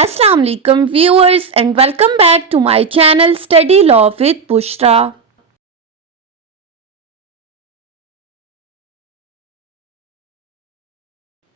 Assalamu alaikum viewers and welcome back to my channel Study Law with Bushra.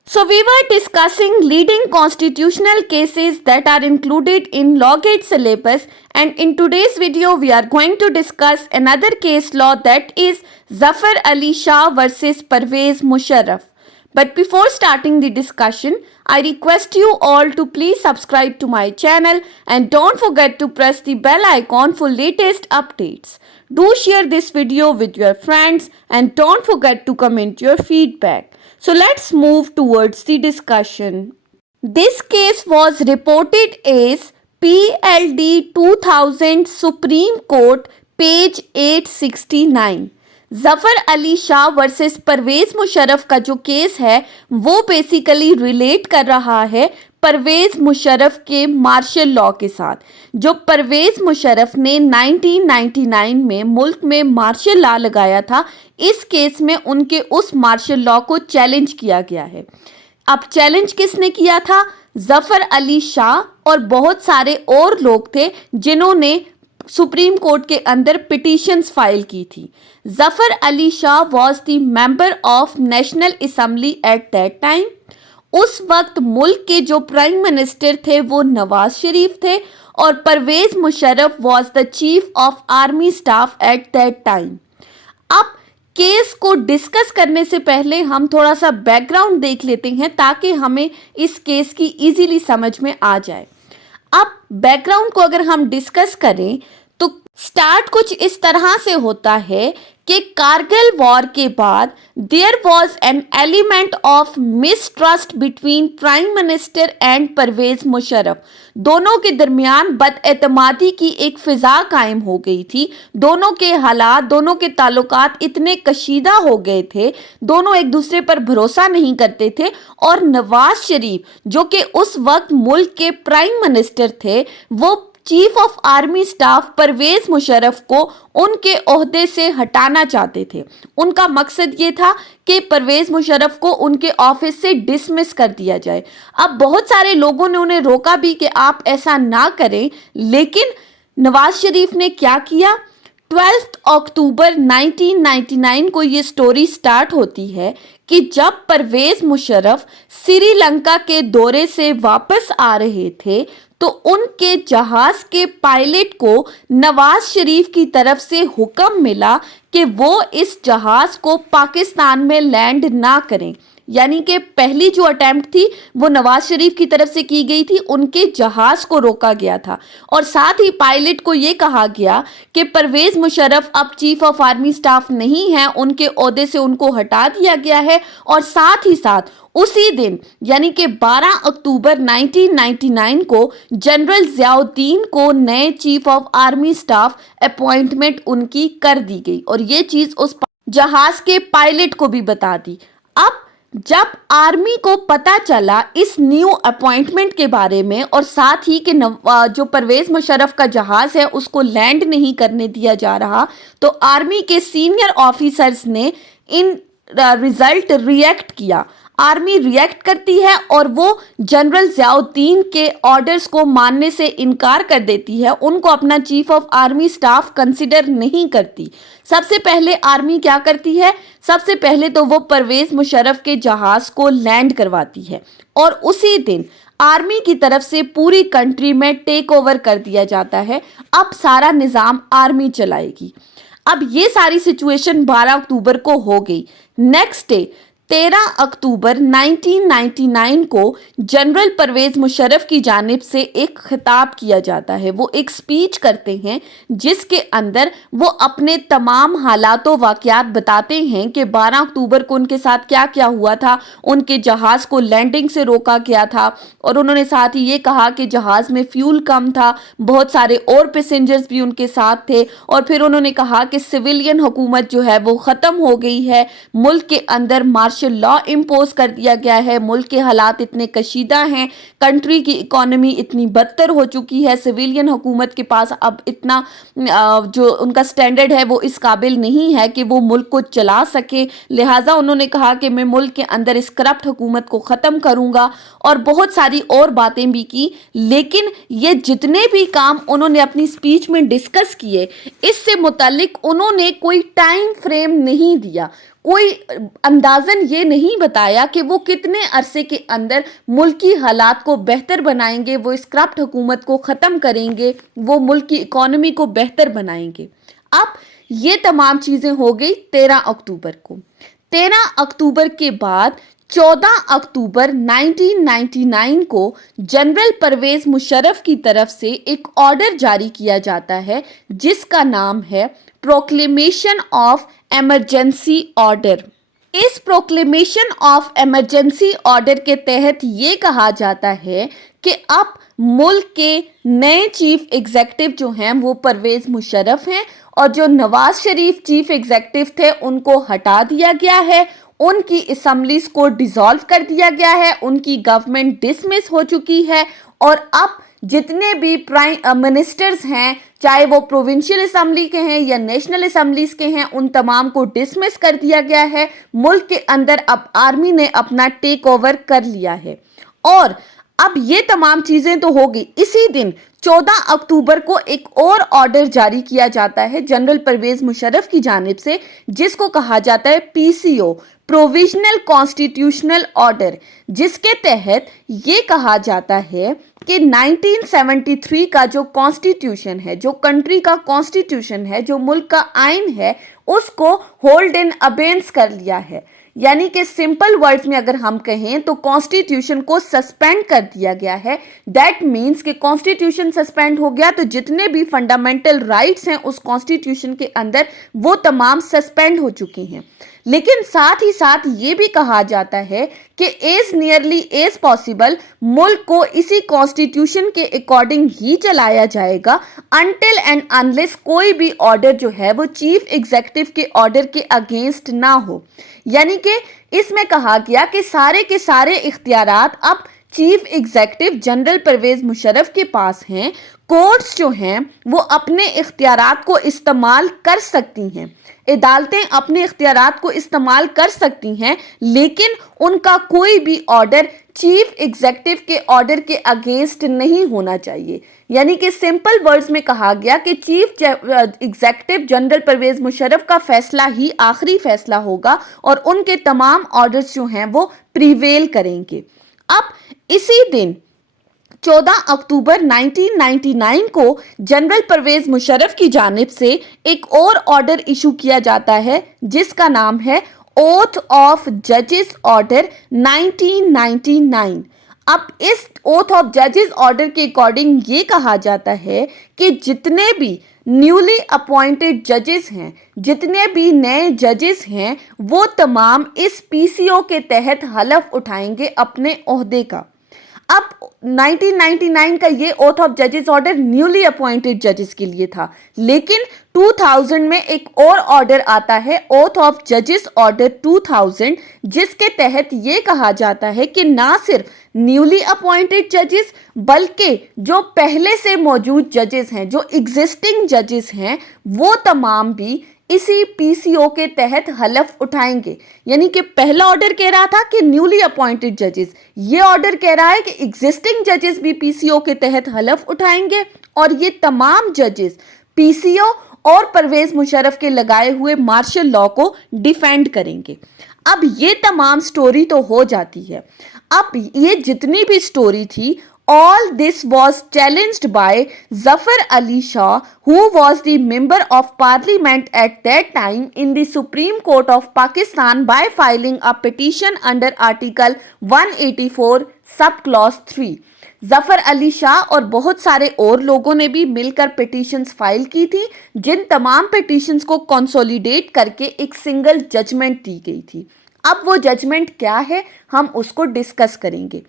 So we were discussing leading constitutional cases that are included in Lawgate syllabus, and in today's video we are going to discuss another case law, that is Zafar Ali Shah versus Parvez Musharraf. But before starting the discussion, I request you all to please subscribe to my channel and don't forget to press the bell icon for latest updates. Do share this video with your friends and don't forget to comment your feedback. So let's move towards the discussion. This case was reported as PLD 2000 Supreme Court, page 869. Zafar Ali Shah versus Parvez Musharraf का जो case है वो basically relate कर रहा है परवेज़ मुशर्रफ के martial law के साथ। जो परवेज़ मुशर्रफ ने 1999 में मुल्क में मार्शल लॉ लगाया था, इस केस में उनके उस मार्शल लॉ को चैलेंज किया गया है। अब चैलेंज किसने किया था? ज़फ़र अली शाह और बहुत सारे और लोग थे जिन्होंने सुप्रीम कोर्ट के अंदर पिटीशंस फाइल की थी। Zafar Ali Shah was the member of national assembly eight that time. उस वक्त मुल्क के जो प्राइम मिनिस्टर थे वो नवाज शरीफ थे और Parvez Musharraf was the chief of army staff at that time. अब केस को डिस्कस करने से पहले हम थोड़ा सा बैकग्राउंड देख लेते हैं ताकि हमें इस केस की इजीली समझ में आ जाए। अब बैकग्राउंड को अगर हम डिस्कस करें तो स्टार्ट कुछ इस तरह से होता है कि कारगिल वॉर के बाद there was an element of mistrust between prime minister and Parvez Musharraf. दोनों के दरमियान बदएतमादी की एक फ़िज़ा कायम हो गई थी। दोनों के हालात, दोनों के ताल्लुकात इतने कशीदा हो गए थे, दोनों एक दूसरे पर भरोसा नहीं करते थे और नवाज शरीफ जो कि उस वक्त मुल्क के प्राइम मिनिस्टर थे, वो chief of army staff Parvez Musharraf को उनके ओहदे से हटाना चाहते थे। उनका मकसद ये था कि परवेज़ मुशर्रफ को उनके ऑफिस से डिसमिस कर दिया जाए। अब बहुत सारे लोगों ने उन्हें रोका भी कि आप ऐसा ना करें, लेकिन नवाज शरीफ ने क्या किया? 12 अक्टूबर 1999 को ये स्टोरी स्टार्ट होती है कि जब परवेज़ मुशर्रफ श्रीलंका के दौरे से वापस आ रहे थे तो उनके जहाज के पायलट को नवाज शरीफ की तरफ से हुक्म मिला कि वो इस जहाज को पाकिस्तान में लैंड ना करें। यानी कि पहली जो अटेम्प्ट थी वो नवाज शरीफ की तरफ से की गई थी, उनके जहाज को रोका गया था और साथ ही पायलट को ये कहा गया कि परवेज़ मुशर्रफ अब चीफ ऑफ आर्मी स्टाफ नहीं है, उनके ओहदे से उनको हटा दिया गया है। और साथ ही साथ उसी दिन यानी कि 12 अक्टूबर 1999 को जनरल ज़ियाउद्दीन को नए chief of army staff appointment उनकी कर दी गई और ये चीज़ उस जहाज के पायलट को भी बता दी। अब जब आर्मी को पता चला इस न्यू अपॉइंटमेंट के बारे में और साथ ही कि जो परवेज़ मुशर्रफ का जहाज़ है उसको लैंड नहीं करने दिया जा रहा, तो आर्मी के सीनियर ऑफिसर्स ने इन रिजल्ट रिएक्ट किया। आर्मी रिएक्ट करती है और वो जनरल ज़ियाउद्दीन के ऑर्डर्स को मानने से इनकार कर देती है, उनको अपना chief of army staff consider नहीं करती। सबसे पहले आर्मी क्या करती है? सबसे पहले तो वो परवेज़ मुशर्रफ के जहाज़ को लैंड करवाती है और उसी दिन आर्मी की तरफ से पूरी कंट्री में टेक ओवर कर दिया जाता है। अब सारा निज़ाम आर्मी चलाएगी। अब ये सारी सिचुएशन 12 अक्टूबर को हो गई। नेक्स्ट डे 13 अक्टूबर 1999 को जनरल परवेज़ मुशर्रफ की जानिब से एक खिताब किया जाता है। वो एक स्पीच करते हैं जिसके अंदर वो अपने तमाम हालातों वाक़यात बताते हैं कि 12 अक्टूबर को उनके साथ क्या क्या हुआ था। उनके जहाज़ को लैंडिंग से रोका गया था और उन्होंने साथ ही ये कहा कि जहाज़ में फ्यूल कम था, बहुत सारे और पैसेंजर्स भी उनके साथ थे और फिर उन्होंने कहा कि सिविलियन हुकूमत जो है वो ख़त्म हो गई है, मुल्क के अंदर मार्शल मार्शल लॉ इम्पोज कर दिया गया है। मुल्क के हालात इतने कशीदा हैं, कंट्री की इकोनॉमी इतनी बदतर हो चुकी है, सिविलियन हुकूमत के पास अब इतना जो उनका स्टैंडर्ड है वो इस काबिल नहीं है कि वो मुल्क को चला सके। लिहाजा उन्होंने कहा कि मैं मुल्क के अंदर इस करप्ट हुकूमत को ख़त्म करूँगा, और बहुत सारी और बातें भी की। लेकिन ये जितने भी काम उन्होंने अपनी स्पीच में डिस्कस किए, इससे मुतालिक उन्होंने कोई टाइम फ्रेम नहीं दिया, कोई अंदाज़न ये नहीं बताया कि वो कितने अरसे के अंदर मुल्की हालात को बेहतर बनाएंगे, वो इस करप्ट हुकूमत को ख़त्म करेंगे, वो मुल्क की इकोनॉमी को बेहतर बनाएंगे। अब ये तमाम चीज़ें हो गई 13 अक्टूबर को। 13 अक्टूबर के बाद 14 अक्टूबर 1999 को जनरल परवेज़ मुशर्रफ की तरफ से एक ऑर्डर जारी किया जाता है जिसका नाम है प्रोक्लेमेशन ऑफ इमरजेंसी ऑर्डर। इस प्रोक्लेमेशन ऑफ इमरजेंसी ऑर्डर के तहत ये कहा जाता है कि अब मुल्क के नए चीफ एग्जीक्यूटिव जो हैं वो परवेज़ मुशर्रफ हैं, और जो नवाज शरीफ चीफ एग्जीक्यूटिव थे उनको हटा दिया गया है, उनकी असम्बलीज को डिसॉल्व कर दिया गया है, उनकी गवर्नमेंट डिसमिस हो चुकी है, और अब जितने भी प्राइम मिनिस्टर्स हैं, चाहे वो प्रोविंशियल असम्बली के हैं या नेशनल असम्बलीज के हैं, उन तमाम को डिसमिस कर दिया गया है। मुल्क के अंदर अब आर्मी ने अपना टेक ओवर कर लिया है। और अब ये तमाम चीज़ें तो हो गई। इसी दिन 14 अक्टूबर को एक और ऑर्डर जारी किया जाता है जनरल परवेज़ मुशर्रफ की जानिब से, जिसको कहा जाता है पीसीओ, प्रोविजनल कॉन्स्टिट्यूशनल ऑर्डर, जिसके तहत ये कहा जाता है कि 1973 का जो कॉन्स्टिट्यूशन है, जो कंट्री का कॉन्स्टिट्यूशन है, जो मुल्क का आइन है, उसको होल्ड इन अबेंस कर लिया है। यानी कि सिंपल वर्ड्स में अगर हम कहें तो कॉन्स्टिट्यूशन को सस्पेंड कर दिया गया है। दैट मीन्स कि कॉन्स्टिट्यूशन सस्पेंड हो गया तो जितने भी फंडामेंटल राइट्स हैं उस कॉन्स्टिट्यूशन के अंदर वो तमाम सस्पेंड हो चुकी हैं। लेकिन साथ ही साथ ये भी कहा जाता है कि एज नियरली एज पॉसिबल मुल्क को इसी कॉन्स्टिट्यूशन के अकॉर्डिंग ही चलाया जाएगा, अनटिल एंड अनलेस कोई भी ऑर्डर जो है वो चीफ एग्जीक्यूटिव के ऑर्डर के अगेंस्ट ना हो। यानी कि इसमें कहा गया कि सारे के सारे इख्तियारात अब chief executive general Parvez Musharraf के पास हैं। कोर्ट्स जो हैं वो अपने इख्तियारात को इस्तेमाल कर सकती हैं, अदालतें अपने इख्तियारात को इस्तेमाल कर सकती हैं, लेकिन उनका कोई भी ऑर्डर चीफ एग्जीक्यूटिव के ऑर्डर के अगेंस्ट नहीं होना चाहिए। यानी कि सिंपल वर्ड्स में कहा गया कि chief executive general Parvez Musharraf का फैसला ही आखिरी फैसला होगा और उनके तमाम ऑर्डर्स जो हैं वो प्रीवेल करेंगे। अब इसी दिन 14 अक्टूबर 1999 को जनरल परवेज़ मुशर्रफ की जानिब से एक और ऑर्डर इशू किया जाता है जिसका नाम है ओथ ऑफ जजेस ऑर्डर 1999। अब इस ओथ ऑफ जजेस ऑर्डर के अकॉर्डिंग ये कहा जाता है कि जितने भी न्यूली अपॉइंटेड जजेस हैं, जितने भी नए जजेस हैं, वो तमाम इस पीसीओ के तहत हलफ उठाएंगे अपने ओहदे का। अब 1999 का ये ओथ ऑफ जजेस ऑर्डर न्यूली अपॉइंटेड जजेस के लिए था, लेकिन 2000 में एक और ऑर्डर आता है ओथ ऑफ जजेस ऑर्डर 2000, जिसके तहत ये कहा जाता है कि ना सिर्फ न्यूली अपॉइंटेड जजेस बल्कि जो पहले से मौजूद जजेस हैं, जो एग्जिस्टिंग जजेस हैं, वो तमाम भी इसी पीसीओ के तहत हलफ उठाएंगे। यानी कि पहला ऑर्डर कह रहा था कि न्यूली अपॉइंटेड जजेस, ये ऑर्डर कह रहा है कि एग्जिस्टिंग जजेस भी पीसीओ के तहत हलफ उठाएंगे और ये तमाम जजेस पीसीओ और परवेज़ मुशर्रफ के लगाए हुए मार्शल लॉ को डिफेंड करेंगे। अब ये तमाम स्टोरी तो हो जाती है। अब ये जितनी भी स्टोरी थी, all this was challenged by Zafar Ali Shah, who was the member of parliament at that time in the Supreme Court of Pakistan by filing a petition under Article 184 subclause 3। Zafar Ali Shah और बहुत सारे और लोगों ने भी मिलकर petitions file की थी, जिन तमाम पिटीशंस को कंसोलिडेट करके एक सिंगल जजमेंट दी गई थी। अब वो जजमेंट क्या है हम उसको डिस्कस करेंगे।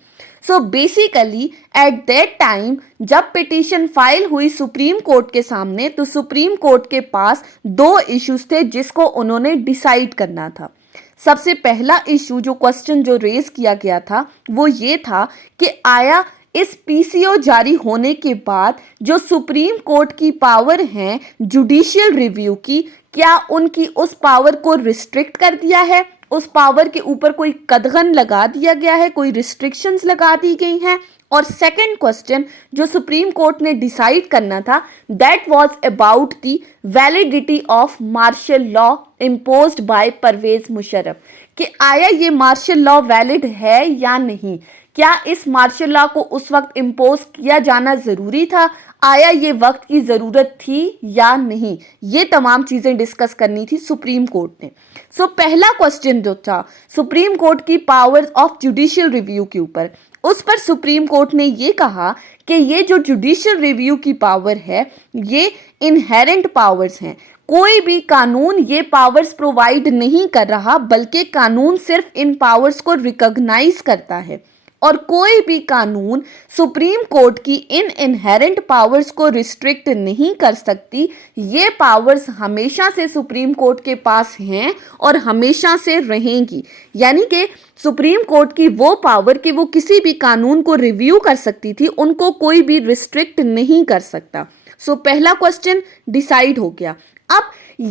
So basically eight that time जब पिटीशन फाइल हुई सुप्रीम कोर्ट के सामने, तो सुप्रीम कोर्ट के पास दो इश्यूज थे जिसको उन्होंने डिसाइड करना था। سب سے پہلا ایشو جو کوسچن جو ریز کیا گیا تھا وہ یہ تھا کہ آیا اس پی سی او جاری ہونے کے بعد جو سپریم کورٹ کی پاور ہیں جوڈیشل ریویو کی، کیا ان کی اس پاور کو ریسٹرکٹ کر دیا ہے، اس پاور کے اوپر کوئی قدغن لگا دیا گیا ہے، کوئی ریسٹرکشنز لگا دی گئی ہیں؟ اور سیکنڈ کوسچن جو سپریم کورٹ نے ڈیسائیڈ کرنا تھا that was about the validity of martial law imposed by Parvez Musharraf, کہ آیا یہ مارشل لا ویلڈ ہے یا نہیں، کیا اس مارشل لا کو اس وقت امپوز کیا جانا ضروری تھا، آیا یہ وقت کی ضرورت تھی یا نہیں، یہ تمام چیزیں ڈسکس کرنی تھی سپریم کورٹ نے۔ سو پہلا کوسچن جو تھا سپریم کورٹ کی پاور آف جوڈیشل ریویو کے اوپر، اس پر سپریم کورٹ نے یہ کہا کہ یہ جو جوڈیشل ریویو کی پاور ہے یہ انہیرنٹ پاورز ہیں، کوئی بھی قانون یہ پاورز پرووائیڈ نہیں کر رہا بلکہ قانون صرف ان پاورز کو ریکگنائز کرتا ہے، اور کوئی بھی قانون سپریم کورٹ کی ان انہیرنٹ پاورز کو ریسٹرکٹ نہیں کر سکتی، یہ پاورز ہمیشہ سے سپریم کورٹ کے پاس ہیں اور ہمیشہ سے رہیں گی، یعنی کہ سپریم کورٹ کی وہ پاور کہ وہ کسی بھی قانون کو ریویو کر سکتی تھی ان کو کوئی بھی ریسٹرکٹ نہیں کر سکتا۔ سو پہلا کوسچن ڈیسائیڈ ہو گیا۔ اب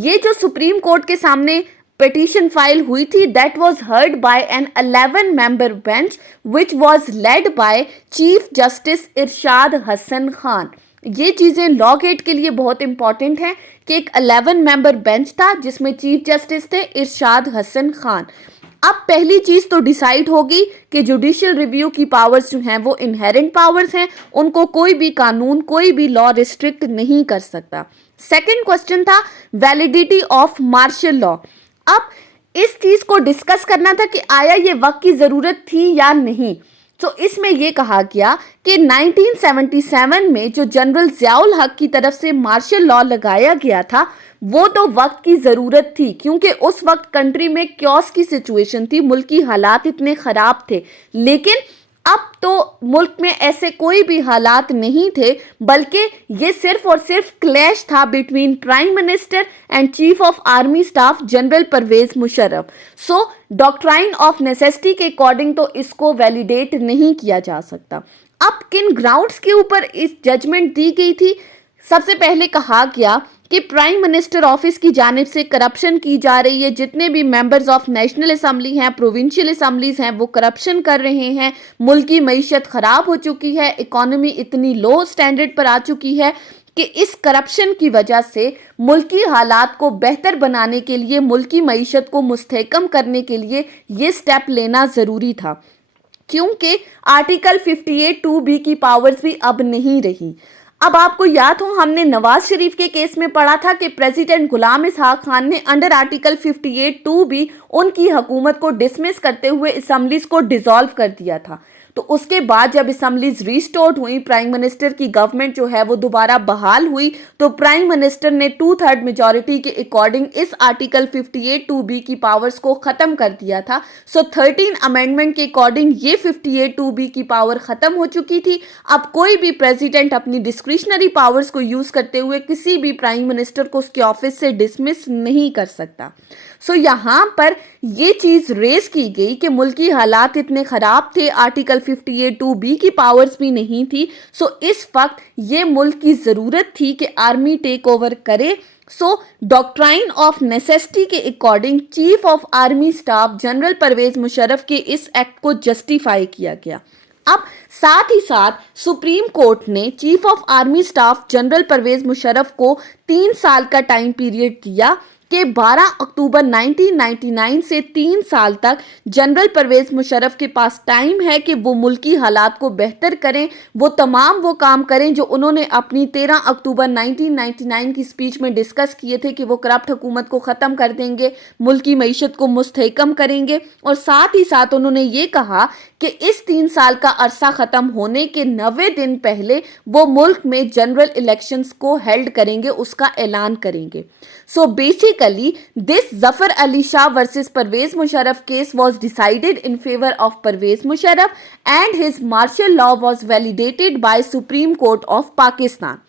یہ جو سپریم کورٹ کے سامنے پیٹیشن فائل ہوئی تھی that was heard by an 11 member bench which was led by chief justice Irshad Hasan Khan. یہ چیزیں لا گیٹ کے لیے بہت امپورٹنٹ ہیں کہ ایک 11 ممبر بینچ تھا جس میں چیف جسٹس تھے ارشاد حسن خان۔ اب پہلی چیز تو ڈیسائیڈ ہوگی کہ جوڈیشل ریویو کی پاورز جو ہیں وہ انہیرنٹ پاورز ہیں، ان کو کوئی بھی قانون کوئی بھی لا ریسٹرکٹ نہیں کر سکتا۔ سیکنڈ کوسچن تھا ویلیڈیٹی آف مارشل لا۔ اب اس چیز کو ڈسکس کرنا تھا کہ آیا یہ وقت کی ضرورت تھی یا نہیں، تو اس میں یہ کہا گیا کہ 1977 میں جو جنرل ضیاء الحق کی طرف سے مارشل لا لگایا گیا تھا وہ تو وقت کی ضرورت تھی، کیونکہ اس وقت کنٹری میں کیوس کی سچویشن تھی، ملکی حالات اتنے خراب تھے، لیکن اب تو ملک میں ایسے کوئی بھی حالات نہیں تھے بلکہ یہ صرف اور صرف کلیش تھا between prime minister and chief of army staff general Parvez Musharraf. So doctrine of necessity کے اکارڈنگ تو اس کو ویلیڈیٹ نہیں کیا جا سکتا۔ اب کن گراؤنڈز کے اوپر اس ججمنٹ دی گئی تھی؟ سب سے پہلے کہا گیا کہ پرائم منسٹر آفس کی جانب سے کرپشن کی جا رہی ہے، جتنے بھی ممبرز آف نیشنل اسمبلی ہیں، پروونشل اسمبلیز ہیں، وہ کرپشن کر رہے ہیں، ملکی معیشت خراب ہو چکی ہے، اکانومی اتنی لو سٹینڈرڈ پر آ چکی ہے کہ اس کرپشن کی وجہ سے ملکی حالات کو بہتر بنانے کے لیے، ملکی معیشت کو مستحکم کرنے کے لیے یہ سٹیپ لینا ضروری تھا، کیونکہ آرٹیکل 58(2)B کی پاورز بھی اب نہیں رہی۔ اب آپ کو یاد ہو ہم نے نواز شریف کے کیس میں پڑھا تھا کہ پریزیڈنٹ غلام اسحاق خان نے انڈر آرٹیکل 58(2)B ان کی حکومت کو ڈسمس کرتے ہوئے اسمبلیز کو ڈیزالو کر دیا تھا، تو اس کے بعد جب اسمبلیز ریسٹورڈ ہوئی، پرائم منسٹر کی گورنمنٹ جو ہے وہ دوبارہ بحال ہوئی، تو پرائم منسٹر نے 2/3 میجورٹی کے اکارڈنگ اس آرٹیکل 58(2)B کی پاورز کو ختم کر دیا تھا۔ سو 13 امینڈمنٹ کے اکارڈنگ یہ 58(2)B کی پاور ختم ہو چکی تھی۔ اب کوئی بھی پریزیڈنٹ اپنی ڈسکریشنری پاورز کو یوز کرتے ہوئے کسی بھی پرائم منسٹر کو اس کے آفس سے ڈسمس نہیں کر سکتا۔ سو یہاں پر یہ چیز ریز کی گئی کہ ملکی حالات اتنے خراب تھے، آرٹیکل 58(2)B کی پاورز بھی نہیں تھی، سو اس وقت یہ ملک کی ضرورت تھی کہ آرمی ٹیک اوور کرے۔ سو ڈاکٹرائن آف نیسیسٹی کے according chief of army staff general Parvez Musharraf کے اس ایکٹ کو جسٹیفائی کیا گیا۔ اب ساتھ ہی ساتھ سپریم کورٹ نے chief of army staff general Parvez Musharraf کو 3 سال کا ٹائم پیریڈ دیا کہ 12 اکتوبر 1999 سے 3 سال تک جنرل پرویز مشرف کے پاس ٹائم ہے کہ وہ ملکی حالات کو بہتر کریں، وہ تمام وہ کام کریں جو انہوں نے اپنی 13 اکتوبر 1999 کی سپیچ میں ڈسکس کیے تھے کہ وہ کرپٹ حکومت کو ختم کر دیں گے، ملکی معیشت کو مستحکم کریں گے، اور ساتھ ہی ساتھ انہوں نے یہ کہا کہ اس 3 سال کا عرصہ ختم ہونے کے 90 دن پہلے وہ ملک میں جنرل الیکشنز کو ہیلڈ کریں گے، اس کا اعلان کریں گے۔ So basically, this Zafar Ali Shah versus Pervez Musharraf case was decided in favor of Pervez Musharraf and his martial law was validated by Supreme Court of Pakistan.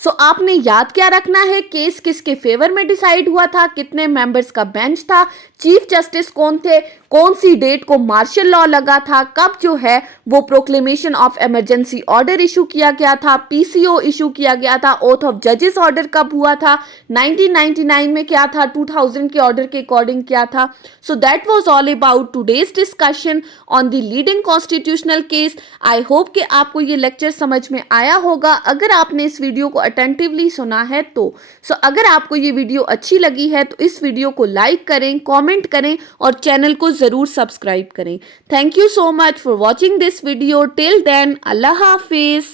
सो आपने याद क्या रखना है, केस किसके फेवर में डिसाइड हुआ था, कितने मेंबर्स का बेंच था, चीफ जस्टिस कौन थे, कौन सी डेट को मार्शल लॉ लगा था, कब जो है वो proclamation of emergency order issue किया गया था, पीसीओ इशू किया गया था, ओथ ऑफ जजेस ऑर्डर कब हुआ था, 1999 में क्या था, 2000 के ऑर्डर के अकॉर्डिंग क्या था. So that was all about today's discussion on the leading constitutional case. I hope कि आपको ये लेक्चर समझ में आया होगा अगर आपने इस वीडियो को अटेंटिवली सुना है तो. सो अगर आपको ये वीडियो अच्छी लगी है तो इस वीडियो को लाइक करें, कमेंट करें और चैनल को जरूर सब्सक्राइब करें. Thank you so much for watching this video. Till then, अल्लाह हाफिज.